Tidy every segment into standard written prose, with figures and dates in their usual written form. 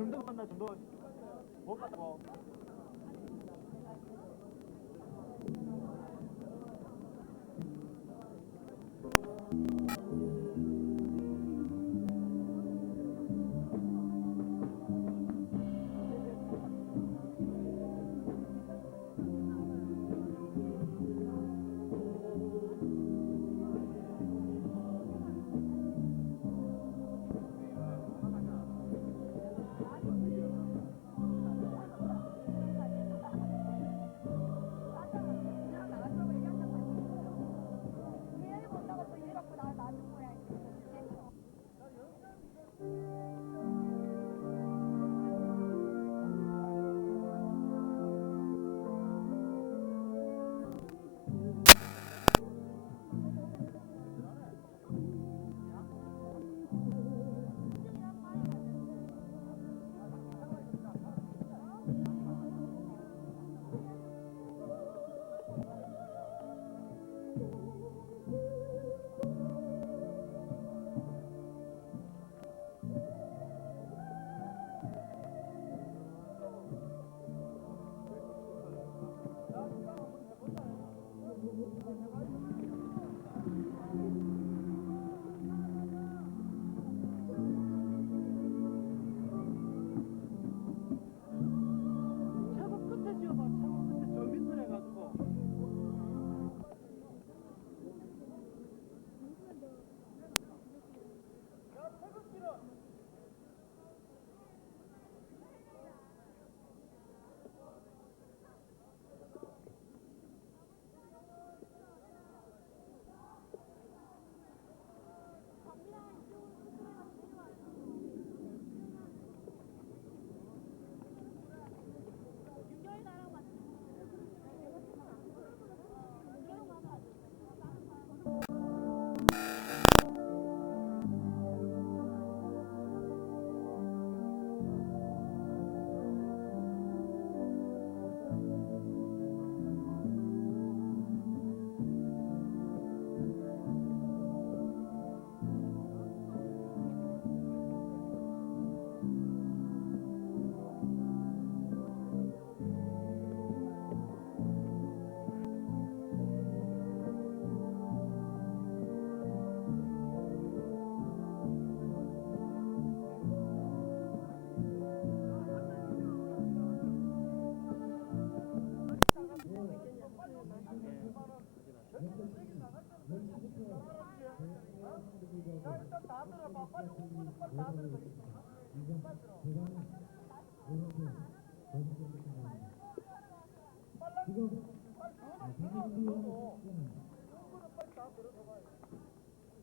정도 만나 정도 못 갔다고.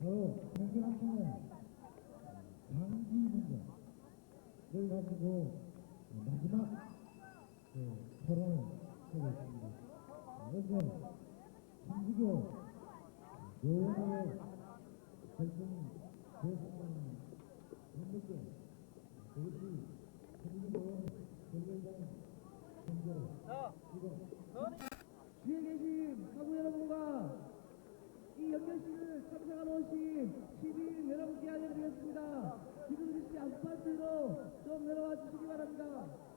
바로 경기학생의 장기 문제를 가지고 마지막 토론을 하고 있습니다. 현재 천주교 교회의 결정이 되었다는 현재 그것이 천주교 결정된 현재로 지금 뒤에 계신 사부 여러분과 이 연결식을 참석하러 오신 시민 여러분께 알려드리겠습니다. 지금 계신 아스팔트로 좀 내려와 주시기 바랍니다.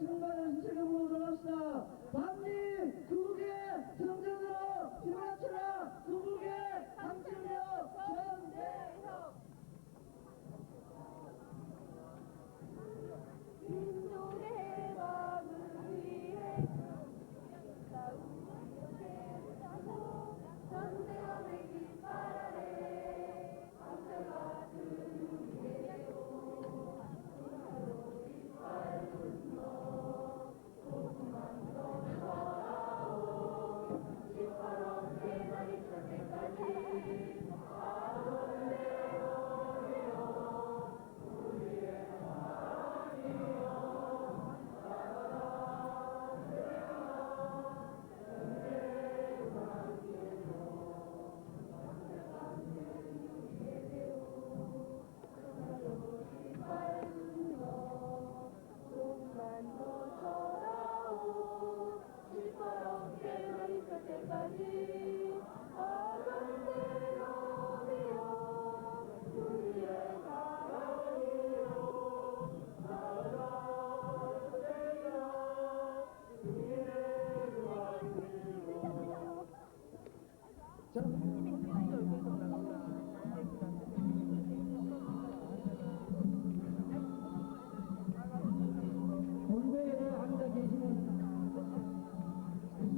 시간을 책임으로 돌아갑시다. 반님 구국의 성전으로 휘몰아쳐라. 구국의 강철력 전대협. 민족의 해방을 위해 전대협의 깃발 아래 강철 같은 우리에게도 깃발 불러 조금만 더 살아오 시퍼렇게 날 있을 때까지 조금만 더 살아오 시퍼렇게 날 있을 때까지 아름대로 되어 우리의 사랑이요 본회의에 앉아 계시는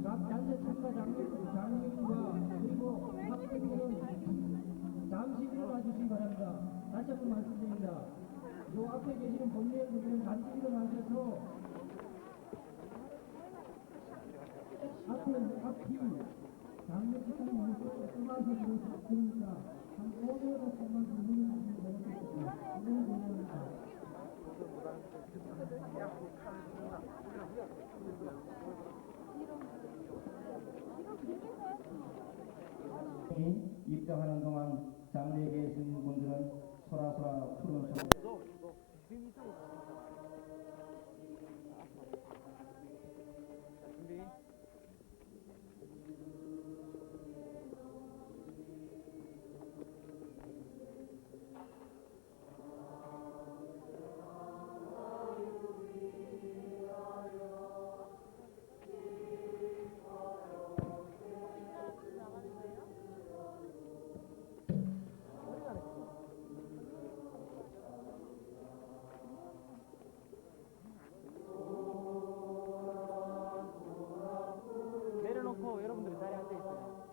각 단체 장님과 그리고 학생들은 잠시 일어나 주시기 바랍니다. 다시 한번 말씀드립니다. 요 앞에 계시는 본회의 분들은 잠시 일어나셔서 앞이 장례 시간이 끝나서 그러니까 한 5분 정도만 주무시면 되겠습니다. 입장하는 동안 장내에 계신 분들은 소라소라 푸른 소리 준비. 내려놓고 여러분들이 자리에 앉아 있어요.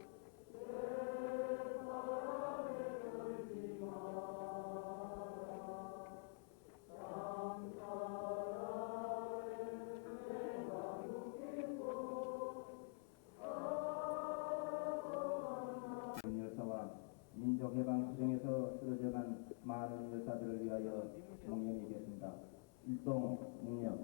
열사와 민족해방 투쟁에서 쓰러져간 많은 열사들을 위하여 묵념이겠습니다. 일동 묵념.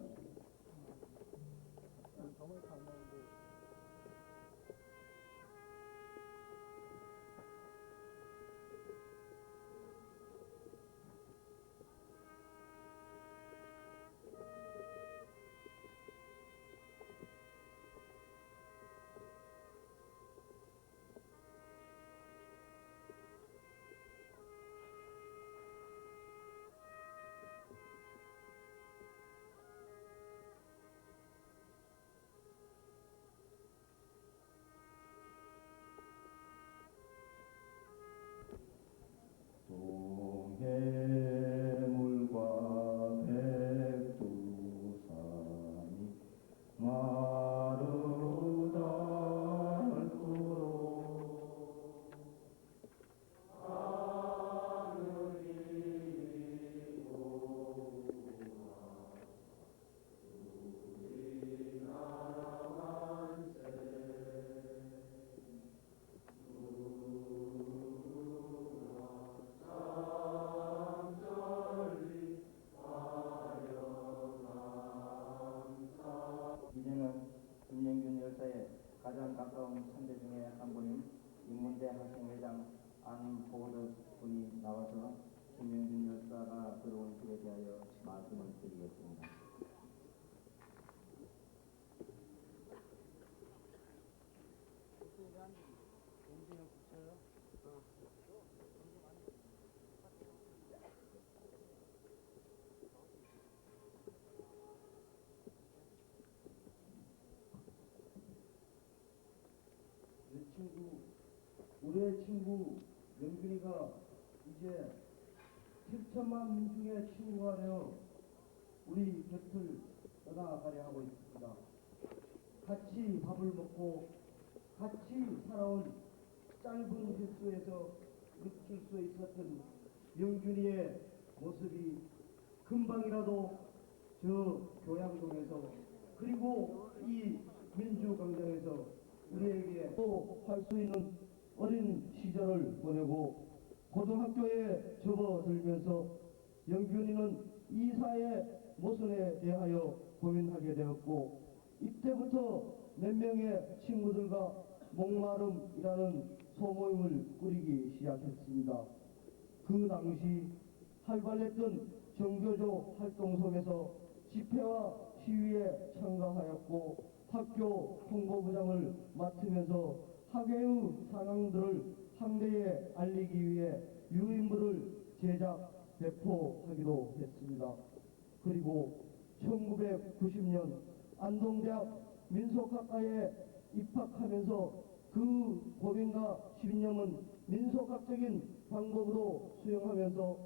동해물과 백두산이 마르지 않도록 이제는 김영균 열사의 가장 가까운 선배 중에 한 분인 인문대 학생회장 안보드 분이 나와서 김영균 열사가 들어온 길에 대하여 말씀을 드리겠습니다. 우리의 친구 영균이가 이제 7천만 민중의 친구가 되어 우리 곁을 떠나가려 하고 있습니다. 같이 밥을 먹고 같이 살아온 짧은 횟수에서 느낄 수 있었던 영균이의 모습이 금방이라도 저 교양동에서 그리고 이 민주광장에서 우리에게 또 할 수 있는 어린 시절을 보내고 고등학교에 접어들면서 영균이는 이사의 모순에 대하여 고민하게 되었고 이때부터 몇 명의 친구들과 목마름이라는 소모임을 꾸리기 시작했습니다. 그 당시 활발했던 정교조 활동 속에서 집회와 시위에 참가하였고 학교 홍보부장을 맡으면서 학예의 상황들을 상대에 알리기 위해 유인물을 제작, 배포하기도 했습니다. 그리고 1990년 안동대학 민속학과에 입학하면서 그 고민과 신념은 민속학적인 방법으로 수용하면서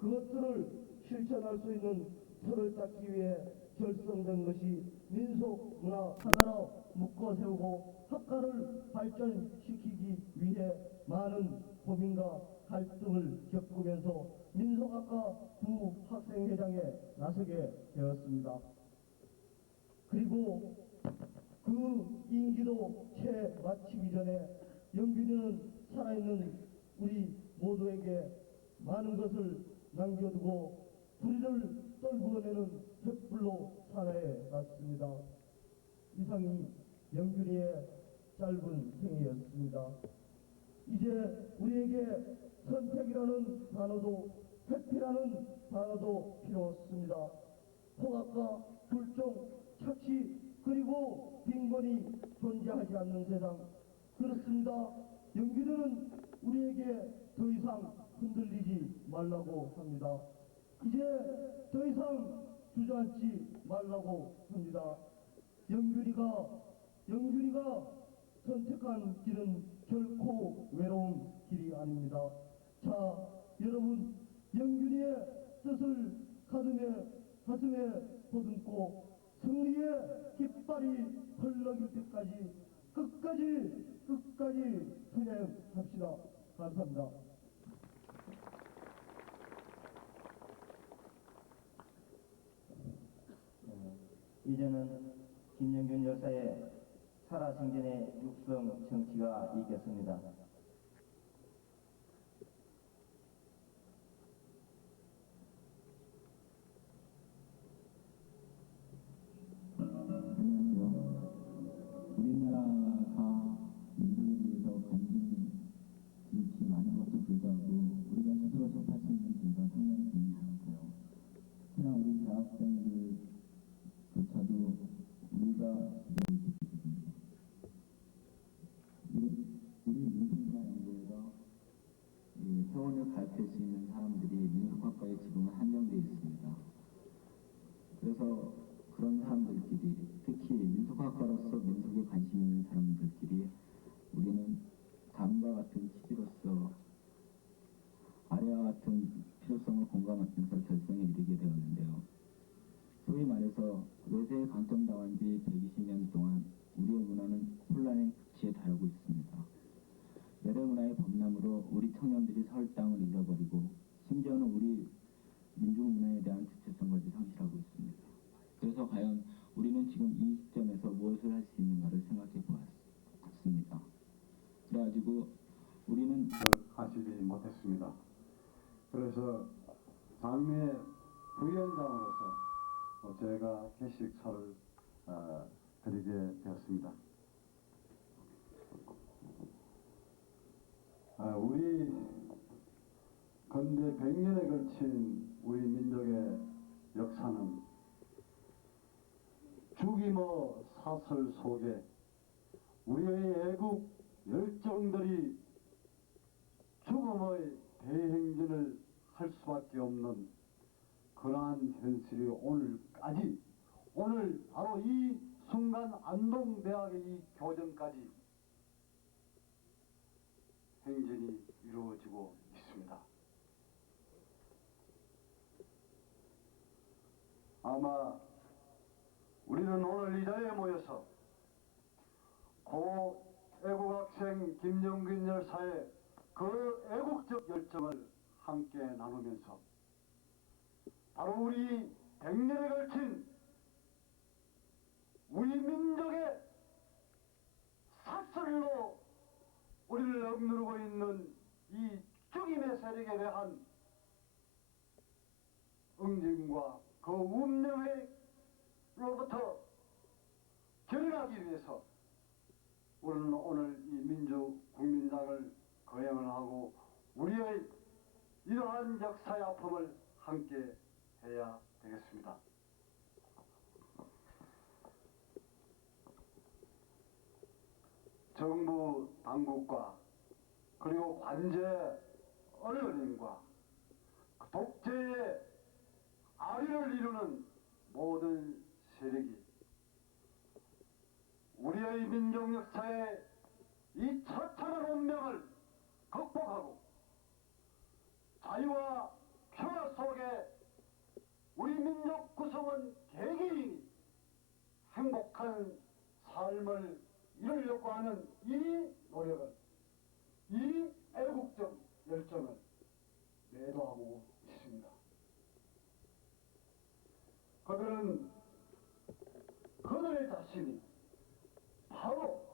그것들을 실천할 수 있는 틀을 닦기 위해 결성된 것이 민속문화 하나로 묶어 세우고 학과를 발전시키기 위해 많은 고민과 갈등을 겪으면서 민속학과 부학생회장에 나서게 되었습니다. 그리고 그 임기도 채 마치기 전에 영균이는 살아있는 우리 모두에게 많은 것을 남겨두고 불의를 떨구어내는 횃불로 살아났습니다. 이상이 영균이의 짧은 생이었습니다. 이제 우리에게 선택이라는 단어도 회피라는 단어도 필요 없습니다. 포악과 불종, 착취 그리고 빈곤이 존재하지 않는 세상. 그렇습니다. 영균이는 우리에게 더 이상 흔들리지 말라고 합니다. 이제 더 이상 주저앉지 말라고 합니다. 영균이가 선택한 길은 결코 외로운 길이 아닙니다. 자, 여러분, 영균이의 뜻을 가슴에 보듬고 승리의 깃발이 펄럭일 때까지 끝까지 투쟁합시다. 감사합니다. 이제는 김영균 열사의 살아생전의 육성 정치가 있겠습니다. 우리나라가 민주에 대해서 관심이 지극히 많은 것도 불구하고 우리가 스스로 접할 수 있는 길과 상당히 긴 것 같아요. 특히나 우리 대학생들조차도 우리가 우리 민속문화연구회가 회원을 가입할 수 있는 사람들이 민속학과에 지금은 한정되어 있습니다. 그래서 그런 사람들끼리 특히 민속학과로서 민속에 관심 있는 사람들끼리 우리는 다음과 같은 취지로서 아래와 같은 필요성을 공감하면서 결성에 이르게 되었는데요. 소위 말해서 외세에 강점당한 지 120년 동안 우리의 문화는 혼란의 극치에 달하고 있습니다. 외래문화의 범람으로 우리 청년들이 설 땅을 잊어버리고 심지어는 우리 민중문화에 대한 주체성까지 상실하고 있습니다. 그래서 과연 우리는 지금 이 시점에서 무엇을 할 수 있는가를 생각해 보았습니다. 그래가지고 우리는 하시지 못했습니다. 그래서 장례 부위원장으로서 제가 개식차를 드리게 되었습니다. 우리 건대 100년에 걸친 우리 민족의 역사는 죽임의 사슬 속에 우리의 애국 열정들이 죽음의 대행진을 할 수밖에 없는 그러한 현실이 오늘 바로 이 순간 안동대학의 이 교정까지 행진이 이루어지고 있습니다. 아마 우리는 오늘 이 자리에 모여서 고 애국학생 김영균 열사의 그 애국적 열정을 함께 나누면서 바로 우리 100년에 걸친 우리 민족의 사슬로 우리를 억누르고 있는 이 죽임의 세력에 대한 응징과 그 운명으로부터 결연하기 위해서 우리는 오늘 이 민주국민당을 거행을 하고 우리의 이러한 역사의 아픔을 함께 해야 되겠습니다. 정부 당국과 그리고 관제 언론인과 독재의 아리를 이루는 모든 세력이 우리의 민족 역사의 이 처참한 운명을 극복하고 자유와 평화 속에 우리 민족 구성원 개개인이 행복한 삶을 이루려고 하는 이 노력을, 이 애국적 열정을 매도하고 있습니다. 그들의 자신이 바로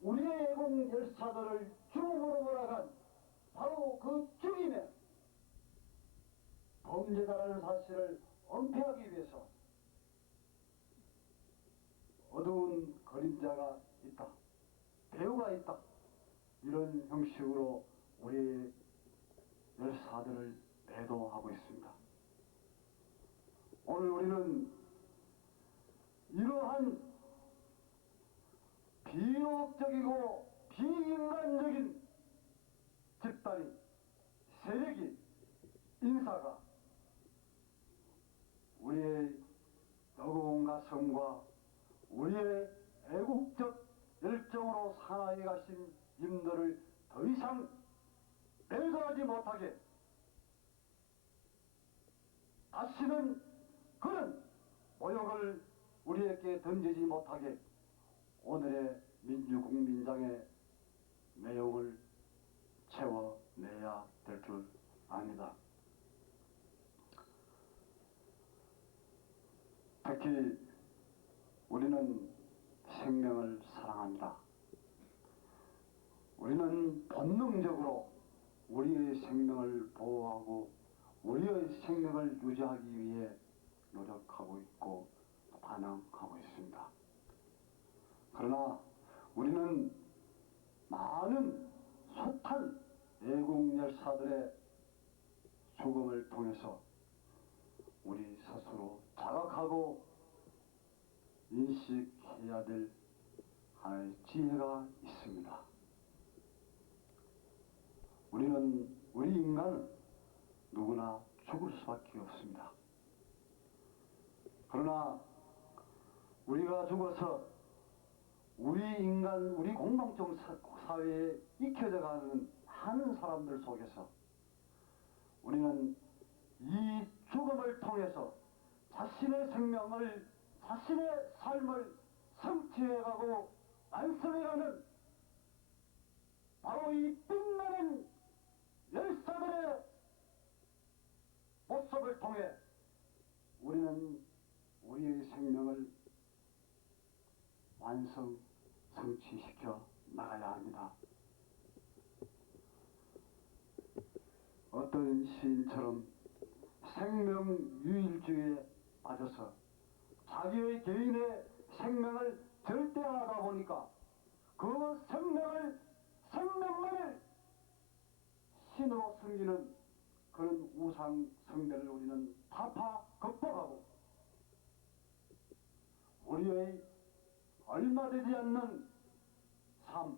우리의 애국 열사들을 죽음으로 몰아간 바로 그 죽임의 범죄자라는 사실을 은폐하기 위해서 어두운 그림자가 있다, 배후가 있다, 이런 형식으로 우리 열사들을 매도하고 있습니다. 오늘 우리는 이러한 비효적이고 비인간적인 집단이, 세력이, 인사가 우리의 뜨거운 가슴과 우리의 애국적 열정으로 사나이 가신 님들을 더 이상 매도하지 못하게, 다시는 그런 모욕을 우리에게 던지지 못하게 오늘의 민주국민당의 내용을 채워내야 될 줄 압니다. 특히 우리는 생명을 사랑합니다. 우리는 본능적으로 우리의 생명을 보호하고 우리의 생명을 유지하기 위해 노력하고 있고 반항하고 있습니다. 그러나 우리는 많은 숱한 애국 열사들의 죽음을 통해서 우리 스스로 자각하고 인식해야 될 하나의 지혜가 있습니다. 우리 인간은 누구나 죽을 수밖에 없습니다. 그러나 우리가 죽어서 우리 인간, 우리 공동체 사회에 익혀져 가는 많은 사람들 속에서 우리는 이 죽음을 통해서 자신의 생명을, 자신의 삶을 성취해가고 완성해가는 바로 이 빛나는 열사들의 모습을 통해 우리는 우리의 생명을 성취시켜 나가야 합니다. 어떤 시인처럼 생명유일주의에 빠져서 자기의 개인의 생명을 절대화하다 보니까 그 생명만을 신으로 섬기는 그런 우상 숭배를 우리는 타파 극복하고 우리의 얼마 되지 않는 삶,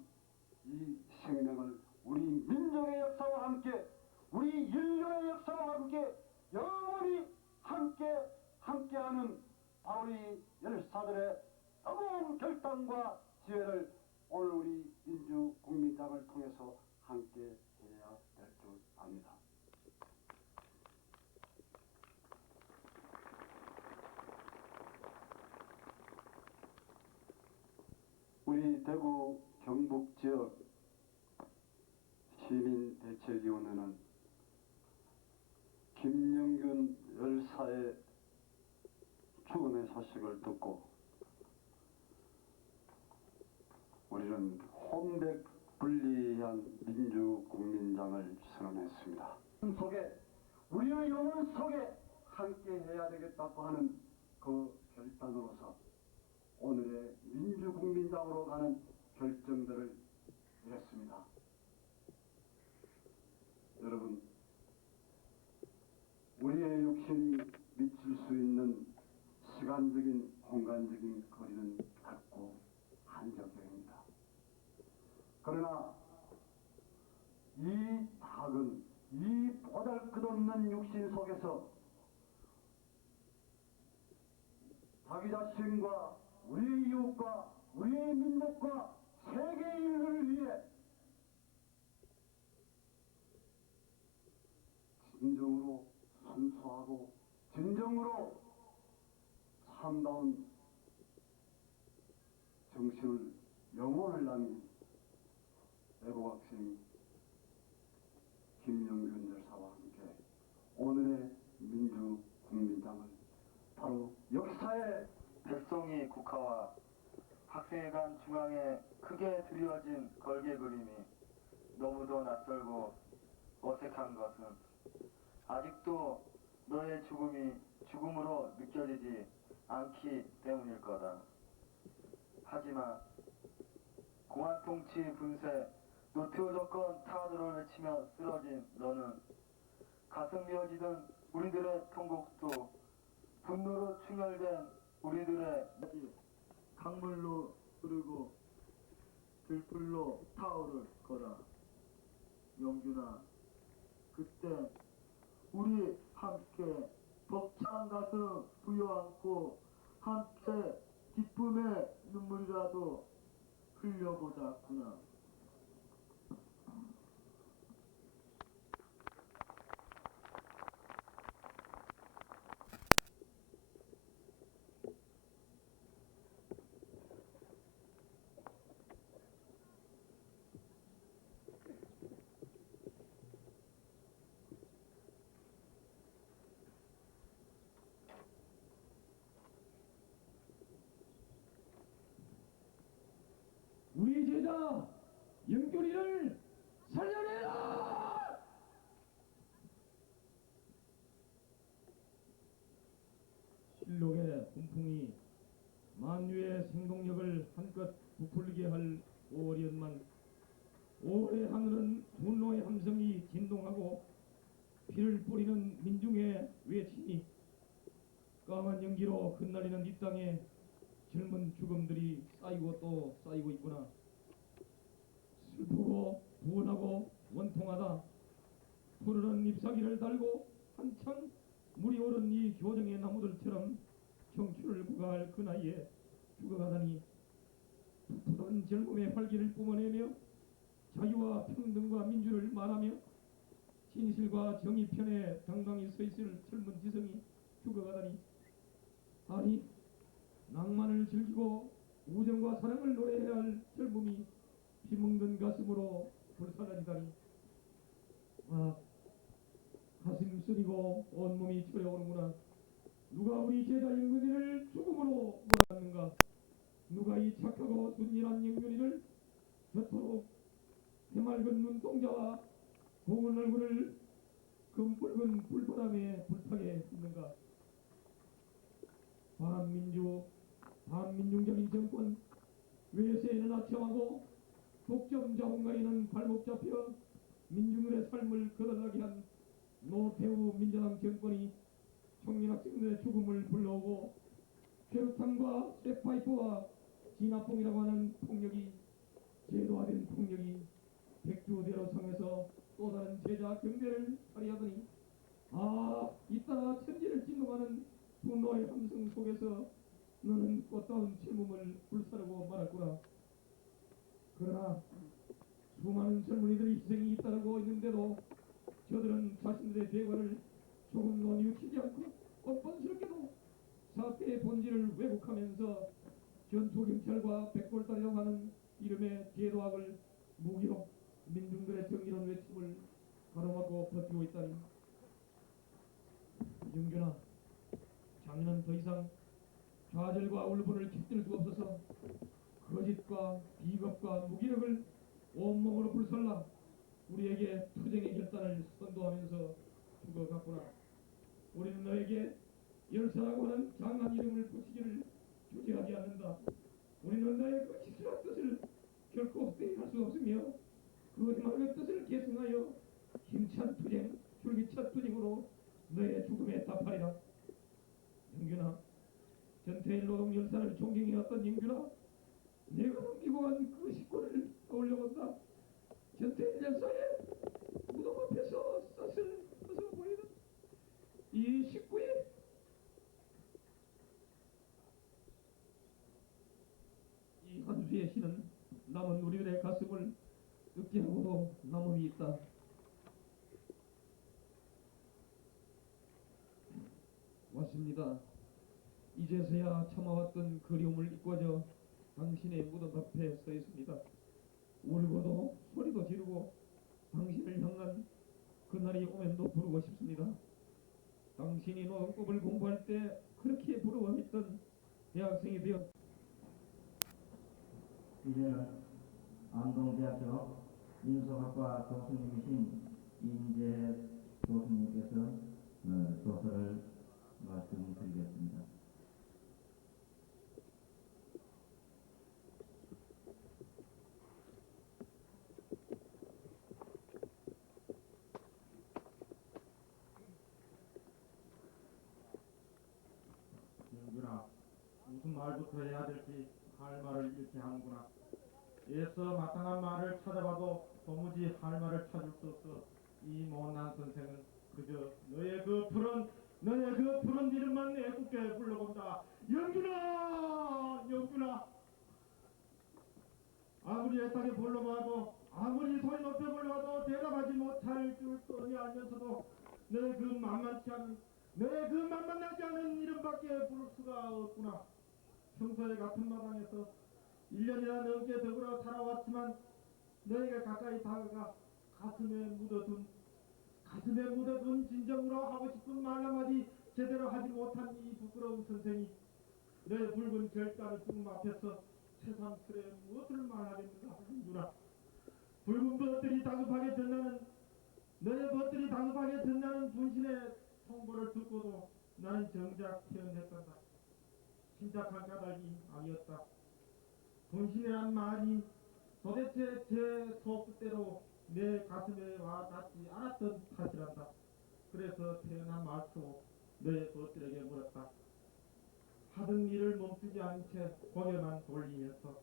이 생명을 우리 민족의 역사와 함께, 우리 인류의 역사와 함께 영원히 함께하는 바로 이 열사들의 뜨거운 결단과 지혜를 오늘 우리 민주국민당을 통해서 함께 해야 될 줄 압니다. 우리 대구 경북 지역 시민대책위원회는 김영균 열사의 죽음의 소식을 듣고 우리는 혼백불리한 민주국민당을 선언했습니다. 속에 우리의 영혼 속에 함께 해야 되겠다고 하는 그 결단으로서 오늘의 민주국민당으로 가는 결정들을 내렸습니다. 여러분, 우리의 육신이 미칠 수 있는 시간적인 공간적인 거리는 짧고 한정적입니다. 그러나 이 작은 이 보잘것없는 육신 속에서 자기 자신과 우리의 이웃과 우리의 민족과 세계 인류를 위해 진정으로 순수하고 진정으로 참다운 정신을 영혼을 남긴 애국학생 김영균 열사와 함께 오늘의 민주국민당을 바로 역사의 백송이 국화와 학생회관 중앙에 크게 드리워진 걸개 그림이 너무도 낯설고 어색한 것은 아직도 너의 죽음이 죽음으로 느껴지지 않기 때문일 거다. 하지만 공안통치 분쇄 노태우 정권 타도를 외치며 쓰러진 너는 가슴 미어지던 우리들의 통곡도 분노로 충혈된 우리들의 강물로 흐르고 들불로 타오를 거다. 영균아, 그때 우리 함께 벅찬 가슴 부여안고 함께 기쁨의 눈물이라도 흘려보자꾸나. 우리 제자 영균이를 살려내라! 실록의 훈풍이 만유의 생동력을 한껏 부풀리게 할 5월이었만 5월의 하늘은 분노의 함성이 진동하고 피를 뿌리는 민중의 외침이 까만 연기로 흩날리는 이 땅에 젊은 죽음들이 쌓이고 또 쌓이고 있구나. 슬프고 분하고 원통하다. 푸르른 잎사귀를 달고 한창 물이 오른 이 교정의 나무들처럼 청춘을 구가할 그 나이에 죽어가다니 풋풋한 젊음의 활기를 뿜어내며 자유와 평등과 민주를 말하며 진실과 정의 편에 당당히 서 있을 젊은 지성이 죽어가다니, 아니 낭만을 즐기고 우정과 사랑을 노래해야 할 젊음이 피먹는 가슴으로 불사라지다니, 아, 가슴 쓰리고 온몸이 저려오는구나. 누가 우리 제자 영균이를 죽음으로 몰았는가? 누가 이 착하고 순진한 영균이를 저토록 해맑은 눈동자와 고운 얼굴을 검붉은 불바람에 불타게 했는가? 반민중적인 정권, 외세에는 아첨하고 독점 자본가에는 발목 잡혀 민중들의 삶을 거덜나게 한 노태우 민주당 정권이 청년학생들의 죽음을 불러오고 최루탄과 쇠파이프와 진압봉이라고 하는 폭력이 제도화된 폭력이 백주대로상에서 또 다른 제자 경례를 발휘하더니, 아, 이따가 천지를 진동하는 분노의 함성 속에서 너는 꽃다운 젊음을 불사르고 말았구나. 그러나 수많은 젊은이들의 희생이 잇따르고 있는데도 저들은 자신들의 대과를 조금도 뉘우치지 않고 뻔뻔스럽게도 사태의 본질을 왜곡하면서 전투경찰과 백골단이라고 하는 이름의 제도학을 무기로 민중들의 정의로운 외침을 가로막고 버티고 있다니. 윤균아, 자네는 더 이상 좌절과 울분을 깃들 수 없어서 거짓과 비겁과 무기력을 온몸으로 불살라 우리에게 투쟁의 결단을 선도하면서 죽어갔구나. 우리는 너에게 열사라고 하는 장한 이름을 붙이기를 주저하지 않는다. 우리는 너의 그 지수한 뜻을 결코 헛되이 수 없으며 그 희망의 뜻을 계승하여 힘찬 투쟁, 줄기찬 투쟁으로 너의 죽음에 답하리라. 영균아, 전태일 노동 열사를 존경해왔던 영균아, 내가 넘기고 간 그 식구를 떠올려본다. 전태일 열사의 무덤 앞에서 쌀을 벗어 보이는 이 식구의 이 한수의 시는 남은 우리들의 가슴을 으깨하고도 남음이 있다. 왔습니다. 이제서야 참아왔던 그리움을 잊고저 당신의 무덤 앞에 서 있습니다. 울고도 소리도 지르고 당신을 향한 그날이 오면도 부르고 싶습니다. 당신이 노동법을 공부할 때 그렇게 부러워했던 대학생이 되어 이제는 안동대학교 민속학과 교수님이신 임재 교수님께서 조서를 말씀드리겠습니다. 영준아, 무슨 말부터 해야 될지 할 말을 잃게 하는구나. 애써 마땅한 말을 찾아봐도 도무지 할 말을 찾을 수 없어. 이 못난 선생은 그저 너의 그 푸른 이름만 애꿎게 불러본다. 영준아, 영준아. 아무리 애타게 불러봐도 아무리 소리 높여 불러봐도 대답하지 못할 줄 뻔히 알면서도 너의 그 만만하지 않은 이름밖에 부를 수가 없구나. 평소에 같은 마당에서 1년이나 넘게 더불어 살아왔지만 너에게 가까이 다가가 가슴에 묻어둔 진정으로 하고 싶은 말 한마디 제대로 하지 못한 이 부끄러운 선생이 너의 붉은 결단을 죽음 앞에서 새삼스레 무엇을 말하겠는가 누나. 붉은 벗들이 다급하게 드나는 너의 벗들이 다급하게 드나는 분신의 통보를 듣고도 나는 정작 태연했단다. 심작한 까닭이 아니었다. 분신이란 말이 도대체 제 속뜻대로 내 가슴에 와 닿지 않았던 탓이란다. 그래서 태연한 말투로 너의 벗들에게 물었다. 하던 일을 멈추지 않은 채 고개만 돌리면서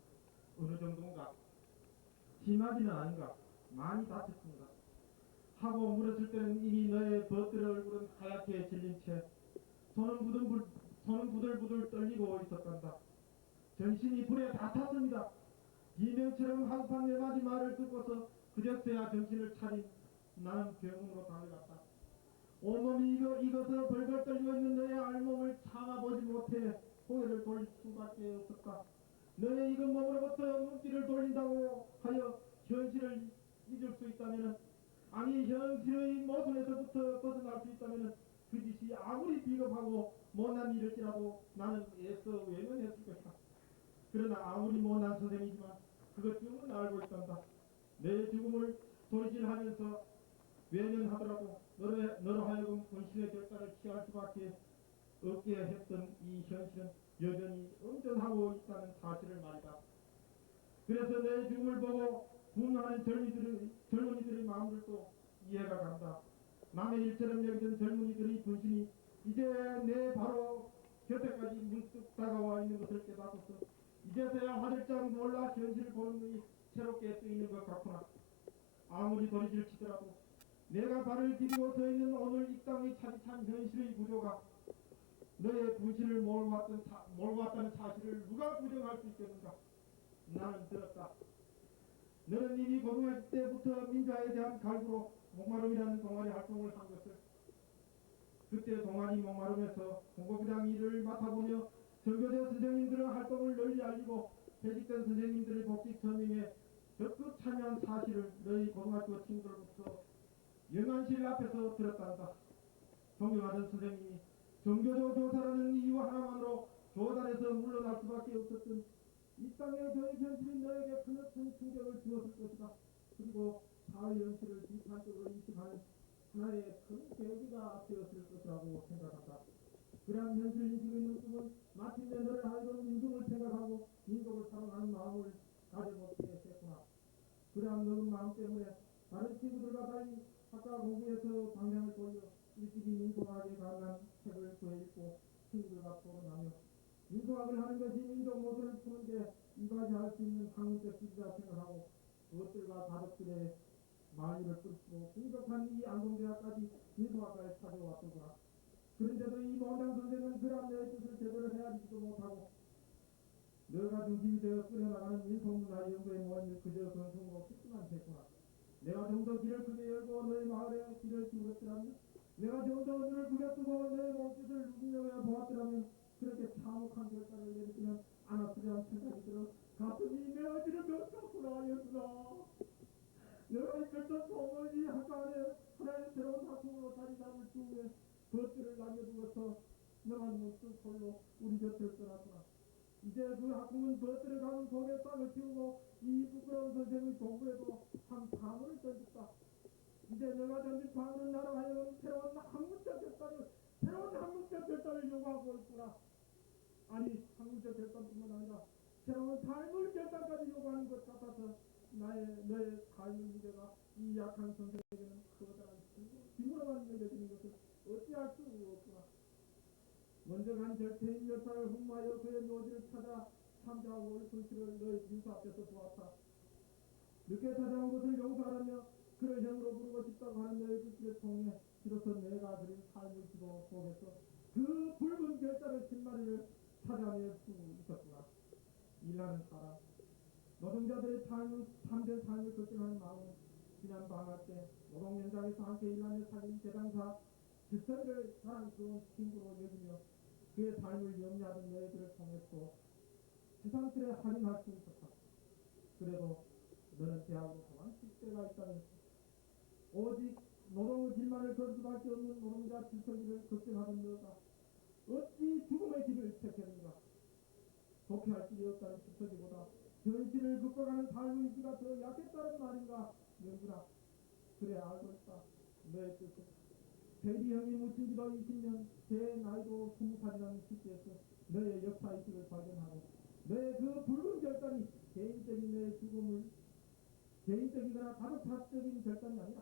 어느 정도인가? 심하지는 않은가? 많이 다쳤습니다. 하고 물었을 때는 이미 너의 벗들의 얼굴은 하얗게 질린 채 손은 부들부들 떨리고 있었단다. 정신이 불에 다 탔습니다. 비명처럼 한판 네 마디 말을 듣고서 그저서야 정신을 차린 나는 병원으로 달려갔다. 온몸이 익어서 벌벌 떨리고 있는 너의 알몸을 참아보지 못해 고개를 돌릴 수밖에 없었다. 너의 익은 몸으로부터 눈길을 돌린다고 하여 현실을 잊을 수 있다면, 아니 현실의 모순에서부터 벗어날 수 있다면 그 짓이 아무리 비겁하고 못난 일일지라도 나는 애써 외면했을 것이다. 그러나 아무리 못난 선생이지만 그것쯤은 알고 있단다. 내 죽음을 도리질하면서 외면하더라도 너로 하여금 본신의 결단을 취할 수밖에 없게 했던 이 현실은 여전히 온전하고 있다는 사실을 말이다. 그래서 내 죽음을 보고 분노하는 젊은이들의 마음들도 이해가 간다. 남의 일처럼 여기던 젊은이들의 분신이 이제 내 바로 곁에까지 문득 다가와 있는 것을 깨닫고서 이제서야 화들짝 놀라 현실을 보는 눈이 새롭게 뜨이는 것 같구나. 아무리 도리를 치더라도 내가 발을 디디고 서 있는 오늘 이 땅의 차디찬 현실의 구조가 너의 분신을 몰고 왔다는 사실을 누가 부정할 수 있겠는가. 나는 들었다. 너는 이미 고등학교 때부터 민주화에 대한 갈구로 목마름이라는 동아리 활동을 한 것을 그때 동아리 목마름에서 공보부장 일을 맡아보며 전교대 선생님들의 활동을 널리 알리고 퇴직된 선생님들의 복직 천명에 적극 참여한 사실을 너희 고등학교 친구들로부터 영안실 앞에서 들었단다. 존경하던 선생님이 전교조 교사라는 이유 하나만으로 교단에서 물러날 수밖에 없었던 이 땅의 교육 현실이 너에게 크나큰 충격을 주었을 것이다. 그리고 사회 현실을 비판적으로 인식하는 하나의 큰 계기가 되었을 것이라고 생각한다. 그러한 현실 인식의 눈금은 마침내 너를 알고 민족을 생각하고 민족을 사랑하는 마음을 가져먹게 됐구나. 그러한 너는 마음 때문에 다른 친구들과 달리 학과 공부에서 방향을 돌려 일찍이 민속학에 관한 책을 구해 읽고 친구들과 토론하며 민속학을 하는 것이 민족 모순을 푸는데 이바지할 수 있는 학문적 기기라 생각하고 그것들과 가족들의 만류를 끊고 풍족한 이 안동대학까지 민속학과에 찾아왔더구나. 그런데도 이 원장 선생은 그러한 내 뜻을 제대로 헤아리지도 못하고 너가 중심이 되어 끌어나가는 민속문화 연구의 모임을 그저 건성으로 듣기만 했구나. 내가 좀 더 길을 크게 열고 너의 마을에 길을 기울였더라면 내가 좀 더 눈을 크게 뜨고 너의 몸짓을 눈여겨 보았더라면 그렇게 참혹한 결단을 내리지는 않았으리란 생각이 들어 가슴이 메어지는 것 같구나. 예수나 내가 이끌던 소문을 이 학과 안에 하나의 새로운 학풍으로 자리 잡을 즈음에 그것들을 남겨두어서 너만 문득 홀로 우리 곁을 떠났구나. 이제 그 학풍은 그것들을 가는 속에 싹을 틔우고 이 부끄러운 선생의 공부에도 한 파문을 던졌다. 이제 내가 던진 파문은 나로 하여금 새로운 학문적 결단을 요구하고 있구나. 아니 학문적 결단뿐만 아니라 새로운 삶의 결단까지 요구하는 것 같아서 너의 삶의 무게가 이 약한 선생에게는 커다란 짐으로만 여겨지는 것을 어찌할 수 없구나. 먼저 간 절태인 여사를 흠모하여 그의 묘지를 찾아 참자하고 올 손실을 너의 진수 앞에서 보았다. 늦게 찾아온 것을 용서하라며 그를 형으로 부르고 싶다고 하는 너의 뜻을 통해 비로소 내가 그린 삶의 기도 속에서 그 붉은 결단의 실마리를 찾아낼 수 있었구나. 일하는 사람, 노동자들의 참된 삶을 걱정하는 마음은 지난 방학 때 노동 현장에서 함께 일하며 사귄 대당사 질서를 사랑스러운 친구로 여기며 그의 삶을 염려하는 너희들을 통해서 새삼스레 확인할 수 있었다. 그래도 너는 대학으로 도망칠 때가 있다면서 오직 노동의 길만을 걸 수밖에 없는 노동자 질서기를 걱정하던 너가 어찌 죽음의 길을 택했는가. 도피할 길이 없다는 질서기보다 현실을 극복하는 삶의 의지가 더 약했다는 말인가. 명구나 그래 알고 있다. 너의 뜻은 대리형이 묻힌 지도 20년 제 나이도 20살이라는 시기에서 너의 역사의식을 발견하고 너의 그 붉은 결단이 개인적인 너의 죽음을 개인적이거나 가족사적인 결단이 아니라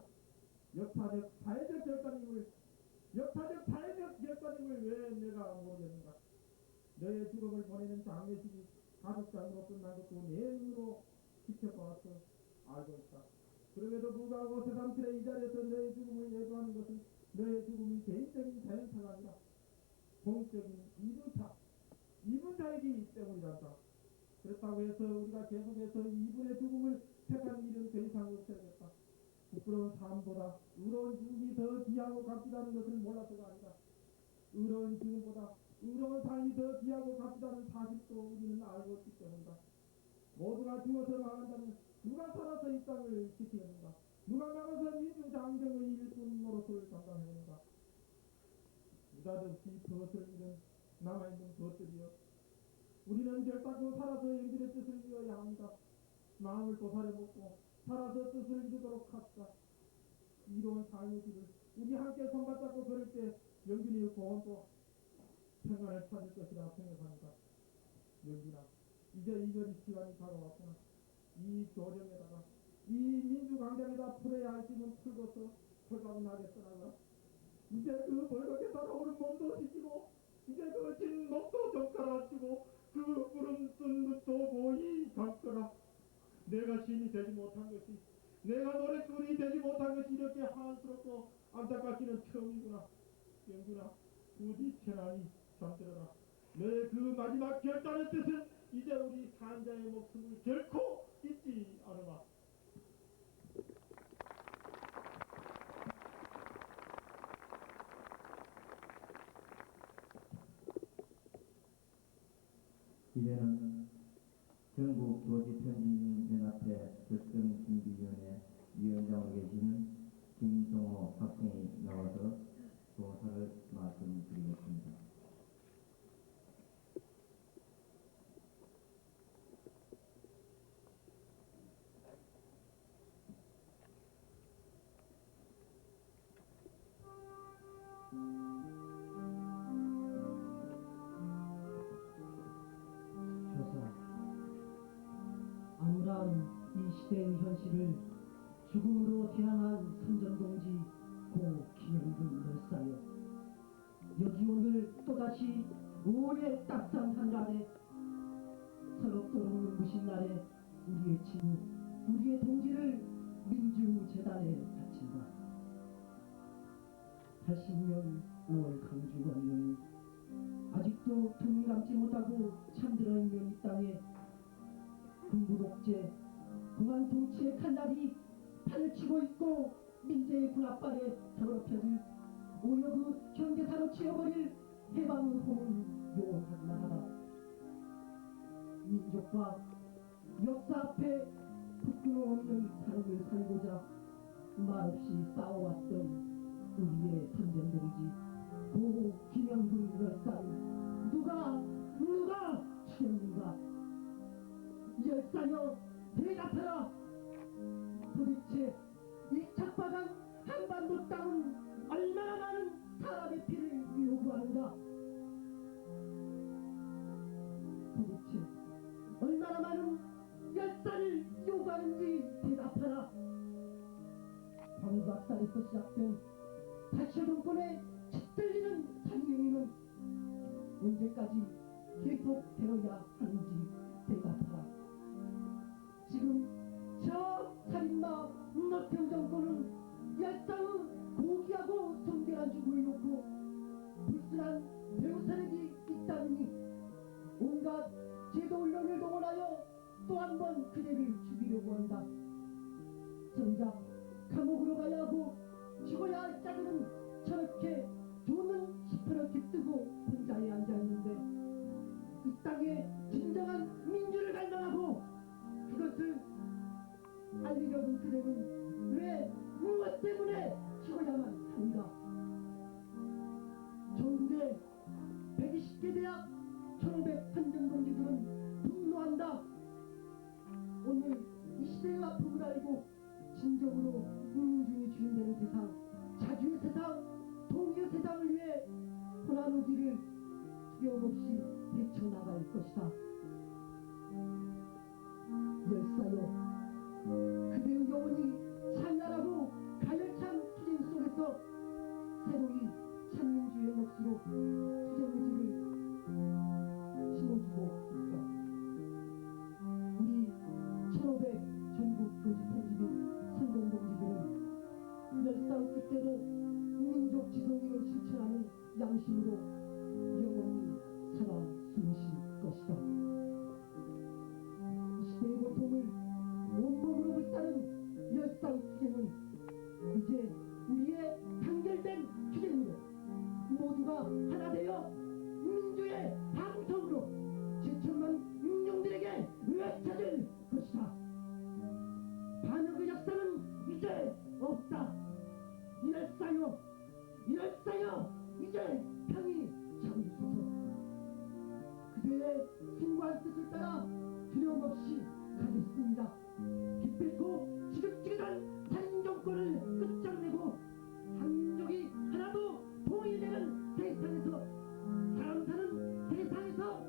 역사적 사회적 결단임을 왜 내가 모르겠는가. 너의 죽음을 보내는 장례식이 가족장으로 끝난 것도 내 눈으로 지켜보아서 알고 있다. 그럼에도 불구하고 새삼스레 이 자리에서 너의 죽음을 예고하는 것은 너의 죽음이 개인적인 자연사가 아니라 공적인 이분차이기 때문이란다. 그렇다고 해서 우리가 계속해서 이분의 죽음을 택하는 일은 더 이상 없어야겠다. 부끄러운 삶보다 의로운 죽음이 더 귀하고 값지다는 것을 몰라서가 아니라 의로운 죽음보다 의로운 삶이 더 귀하고 값지다는 사실도 우리는 알고 있기 때문이다. 모두가 죽어서 나간다면 누가 살아서 이 땅을 지키겠는가. 누가 나가서 민주장정의 일꾼 노릇을 감당하는가. 느닷없이 벗을 잃은 남아있는 것들이여 우리는 결단코 살아서 영들의 뜻을 이어야 합니다. 마음을 도살해 먹고 살아서 뜻을 이루도록 합시다. 이로운 삶의 길을 우리 함께 손바잡고 걸을 때 영균이의 고원도 평안을 찾을 것이라 생각합니다. 영균아 이제 이별의 시간이 다가왔구나. 이 조정에다가 이 민주광장에다 풀어야 할 짐은 풀고서 홀가분하게 떠나가. 이제 그 벌겋게 달아오른 몸도 지키고 이제 그 진 목도 젓가락치고 그 구름 쓴 붓도 고이 감거라. 내가 신이 되지 못한 것이 내가 노래꾼이 되지 못한 것이 이렇게 한스럽고 안타깝기는 처음이구나. 영준아 부디 편안히 잠들어라. 너의 그 마지막 결단의 뜻은 이제 우리 산자의 목숨을 결코 잊지 않으마. 이제는 전국 도시편집연합회 결정준비위원회 위원장으로 계시는 김동호 학생이 나와서 조사를 말씀드리겠습니다. 조사. 암울한 이 시대의 현실을 죽음으로 태어난 선전동지 고 김영균 열사여, 여기 오늘 또다시 5월의 따스한 하늘 아래 서럽도록 눈부신 날에 우리의 친구, 우리의 동지를 민주재단에 바친다. 80년 5월 강주원은 아직도 등 감지 못하고 잠들어 있는 이 땅에 군부 독재, 공안 통치의 칼날이 판을 치고 있고 민재의 군앞발에 더럽혀질 오여 그 현대사로 치어버릴 해방의 호문 요원한 나라다. 민족과 역사 앞에 부끄러움 없는 삶을 살고자 말없이 싸워왔던 우리의 선전동지 고 김영균 열사를 누가 죽였는가? 열사여, 대답하라. 도대체 이 착박한 한반도 땅은 얼마나 많은 사람의 피를 요구하는가? 도대체 얼마나 많은 열사를 요구하는지 대답하라. 광주학살에서 시작된 다시어 정권의 짓들리는 살인행위는 언제까지 계속되어야 하는지 대답하라. 지금 저 살인마 노태우 정권은 열사의 고귀하고 성대한 죽음을 놓고 불순한 배후 세력이 있다느니 온갖 제도훈련을 동원하여 또 한 번 그대를 죽이려고 한다. 정작 감옥으로 가야 하고 죽어야 할 자들은 저렇게 조는 시퍼렇게 뜨고 혼자에 앉아있는데 이 땅에 진정한 민주를 갈망하고 그것을 알리려는 그대는 왜 무엇 때문에 죽어야만 하는가? 전국의 120개 대학 1500 판정동지들은 분노한다. 오늘 이 시대의 아픔을 알고 진정으로 민중이 주인되는 세상, 자주의 세상, 통일의 세상을 위해 호남의 길을 두려움 없이 헤쳐나갈 것이다. 열사여, 그대의 영혼이 찬란하고 가열찬 투쟁 속에서 새로이 찬민주의 몫으로 투쟁의지를 심어주고 있다. 우리 1500 전국 교수 편집인 선전동지들은 열사의 뜻대로 민족 지성인을 실천하는 양심으로 영원히 살아 숨쉴 것이다. 이 시대의 고통을 온몸으로 불타는 열사의 투쟁은 이제 우리의 단결된 투쟁으로 모두가 하나 되어 민주의 방송으로 7천만 민중들에게 외쳐질 것이다. 반역의 역사는 이제 없다. 열사여, 이제 평이 장소서. 그대의 숭고한 뜻을 따라 두려움 없이 가겠습니다. 기필코 지긋지긋한 살인정권을 끝장내고 한민족이 하나도 통일되는 세상에서, 사람 사는 세상에서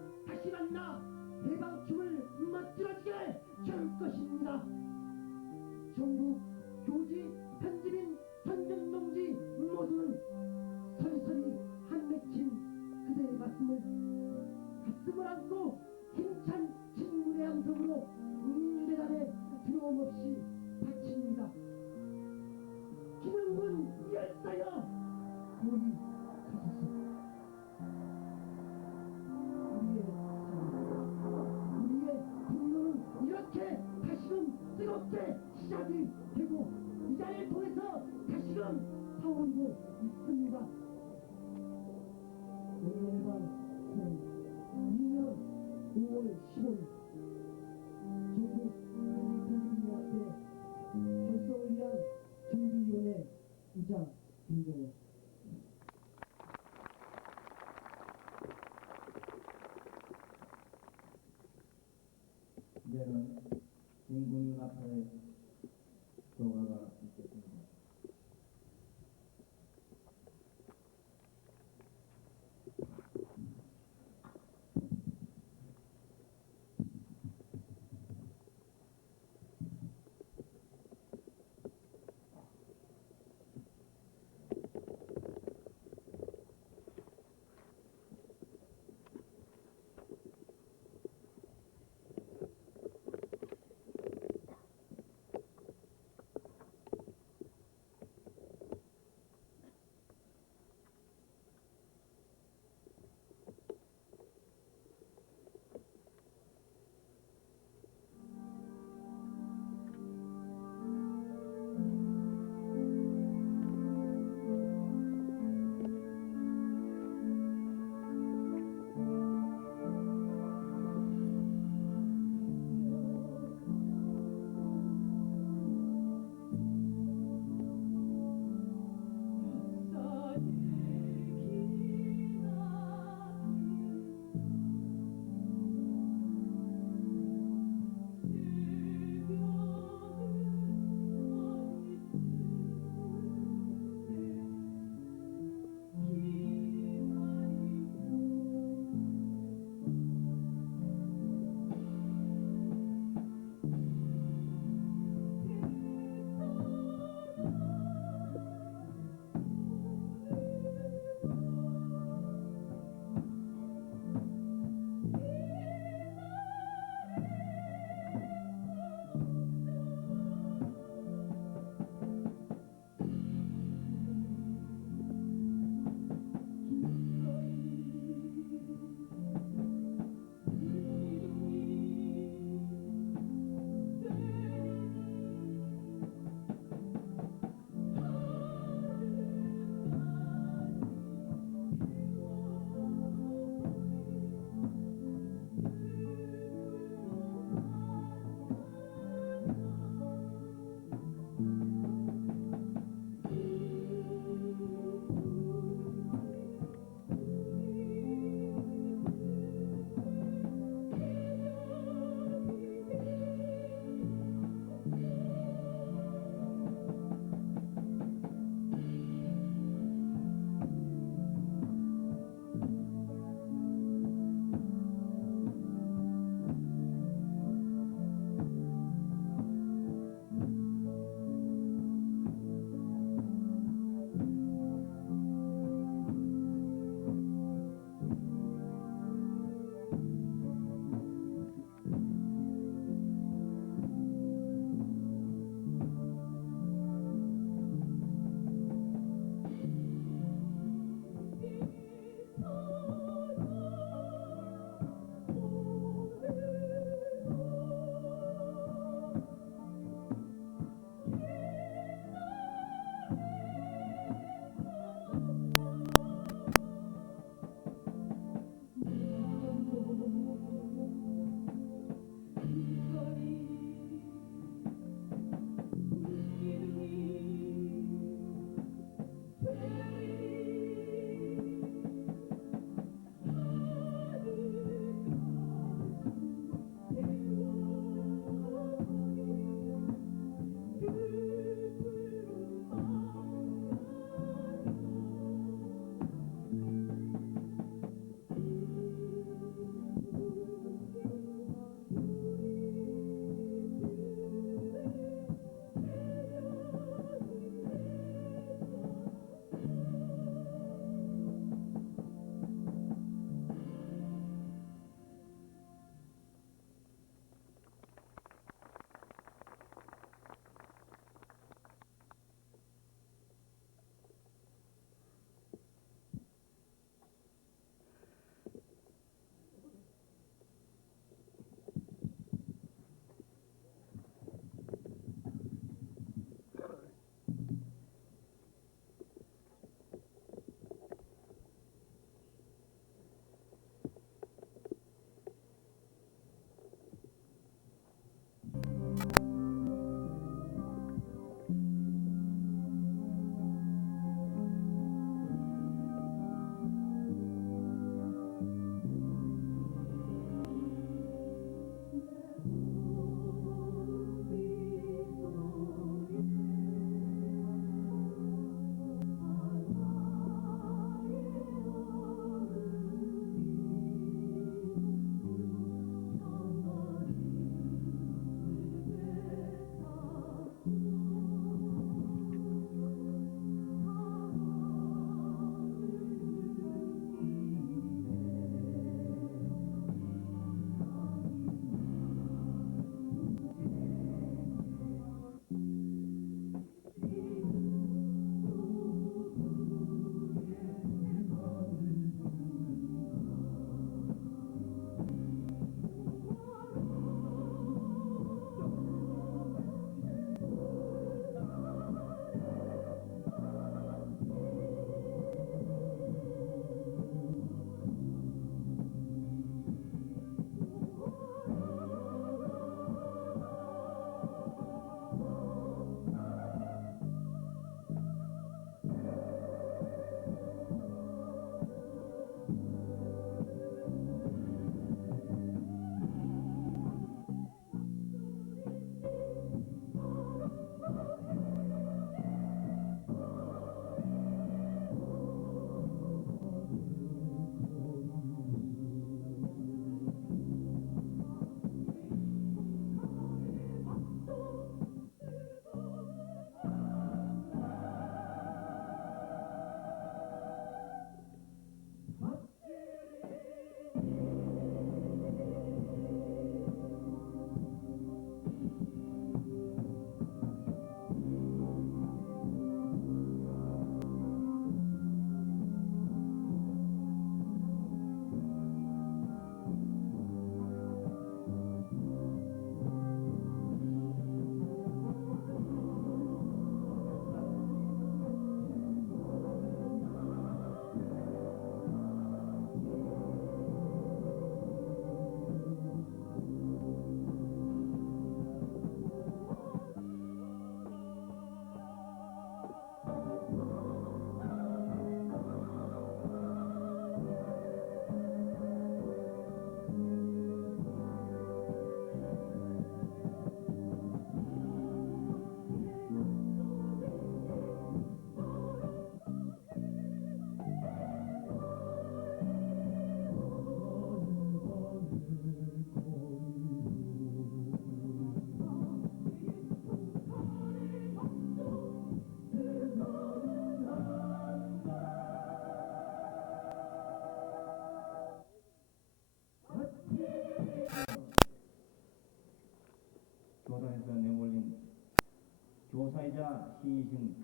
우리나라 시인이신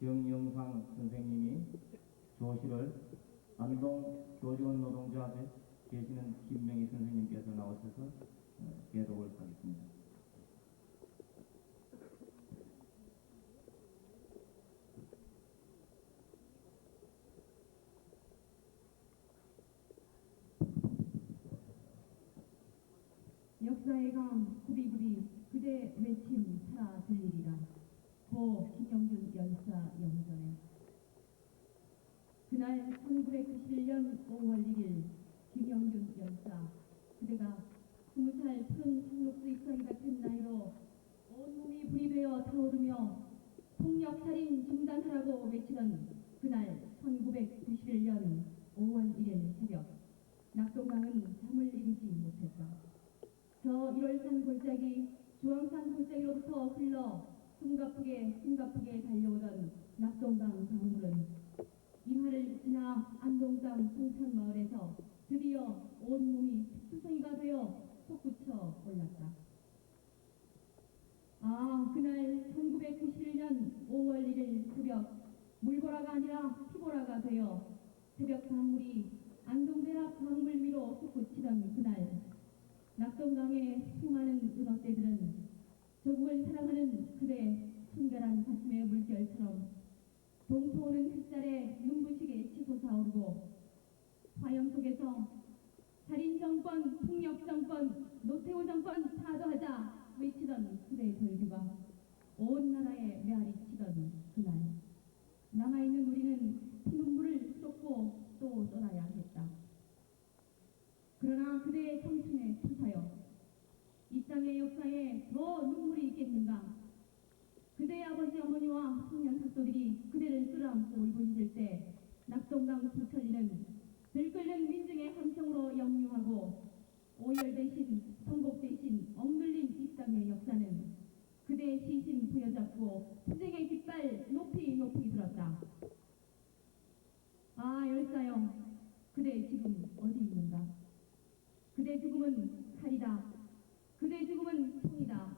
정영상 선생님이 조시를 안동 교직원 노동조합에 계시는 김명희 선생님께서 나오셔서 계독을 하겠습니다. 역사의 강 구비구비 그대 외침 살아 들리리라. 고 김영준 열사 영전에. 그날 1991년 5월 1일 김영준 열사 그대가 20살 푸른 상록수 잎사귀 같은 나이로 온몸이 불이 되어 타오르며 폭력살인 중단하라고 외치던 그날 1991년 5월 1일 새벽 낙동강은 잠을 이루지 못했다. 저 1월산 골짜기 주황산 골짜기로부터 흘러 숨가쁘게 달려오던 낙동강 강물은 임하를 지나 안동강 송천마을에서 드디어 온몸이 투성이가 되어 솟구쳐 올랐다. 아, 그날 1991년 5월 1일 새벽 물보라가 아니라 피보라가 되어 새벽 강물이 안동대락 강물 위로 솟구치던 그날 낙동강의 수많은 은어떼들은 조국을 사랑하는 그대 순결한 가슴의 물결처럼 동토오는 햇살에 눈부시게 치솟아오르고 화염 속에서 살인정권, 폭력정권, 노태우 정권 타도하자 외치던 그대의 절규가 온 나라에 메아리치던 그날 남아있는 우리는 피눈물을 쏟고 또 쏟아야 했다. 그러나 그대의 청춘에 투사여 이 땅의 역사에 더 눈물이 있겠는가. 그대의 아버지 어머니와 청년 학도들이 그대를 끌어안고 울부짖을 때 낙동강 부천리는 들끓는 민중의 함성으로 역류하고 오열 대신 통곡 대신 억눌린 이 땅의 역사는 그대의 시신 부여잡고 투쟁의 깃발 높이 높이 들었다. 아 열사여 그대 지금 어디 있는가. 그대 죽음은 칼이다. 그대 죽음은 총이다.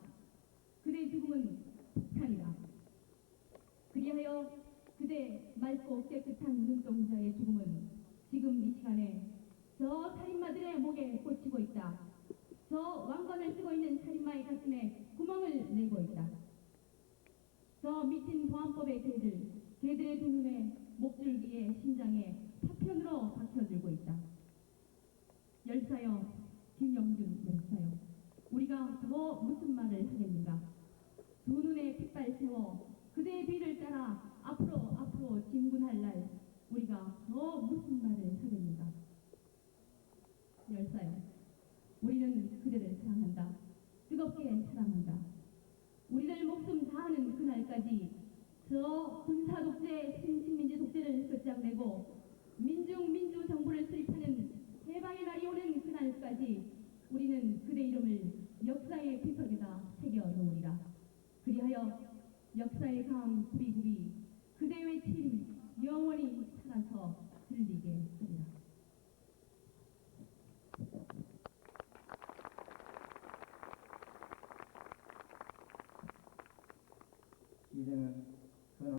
그대 죽음은 폭탄이다. 그리하여 그대 맑고 깨끗한 눈동자의 죽음은 지금 이 시간에 저 살인마들의 목에 꽂히고 있다. 저 왕관을 쓰고 있는 살인마의 가슴에 구멍을 내고 있다. 저 미친 보안법의 개들의 두 눈에 목줄기에 심장에 파편으로 박혀들고 있다. 열사여, 김영준 열사여, 우리가 더 무슨 말을 하겠는가. 두 눈에 핏발 세워 그대의 뒤를 따라 앞으로 진군할 날 우리가 더 무슨 말을 하겠는가. 열사여, 우리는 그대를 사랑한다. 뜨겁게 사랑한다. 우리들 목숨 다하는 그날까지 저 군사독재, 신식민지 독재를 끝장내고 민주 정부를 수립하는 해방의 날이 오는 그날까지 우리는 그대 이름을 역사의 비석에다 새겨 놓으리라. 그리하여 역사의 강 구비구비 그대 외침 영원히 살아서 들리게